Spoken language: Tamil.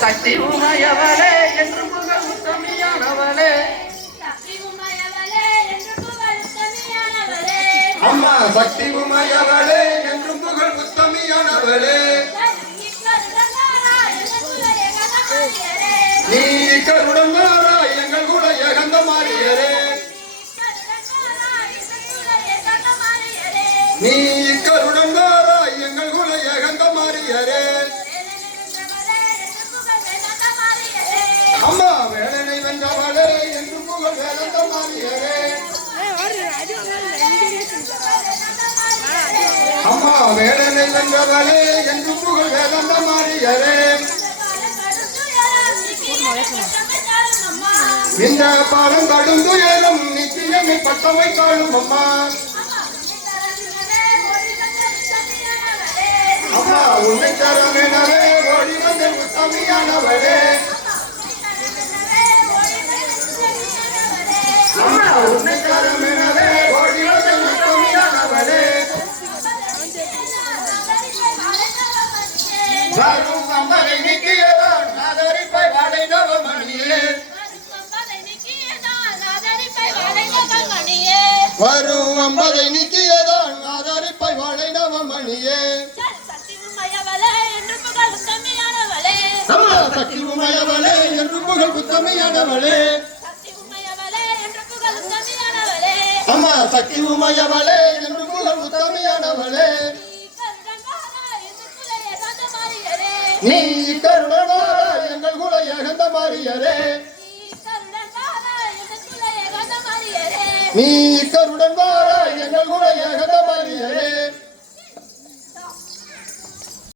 சக்தி உமையவளே என்று புகழ் உத்தமியானவளே அம்மா சக்தி உமையவளே என்று புகழ் உத்தமியானவளே நீ கருடன் மாறாய் எங்கள் கூட ஏகந்த மாறியரே நீ கருடன் மாறாய் எங்கள் கூட ஏகந்த மாறியரே அம்மா வேலனை வென்றவளே என்று புகழ் வேலந்த மாறியரே அம்மா வேலனை வென்றவளே என்று புகழ் வேலந்த மாறியரே இந்த பாடம் கடும் துயரம் நிச்சயமே பட்டவை காணும் அம்மா அம்மா உன்னை தரமெனவே ஓடி வந்த உத்தமியானவளே அம்மா உன்னை தரமெனவே ஓடி வந்த உத்தமியானவளே வரும் அம்பரை நீக்கியதான் ஆதரிப்பை வாழை நவமணியே வரும் அம்பதை நீக்கியதான் ஆதரிப்பை வாழை நவமணியே சக்தி உமையவளே என்று புகழ் உத்தமியானவளே அம்மா சக்தி உமையவளே என்று புகழ் உத்தமியானவளே நீ கருணனாய் எங்கள் குல ஏகந்த மாறியரே நீ கருடன் வாராய் எங்கள் கூட ஏகந்த மாறியரே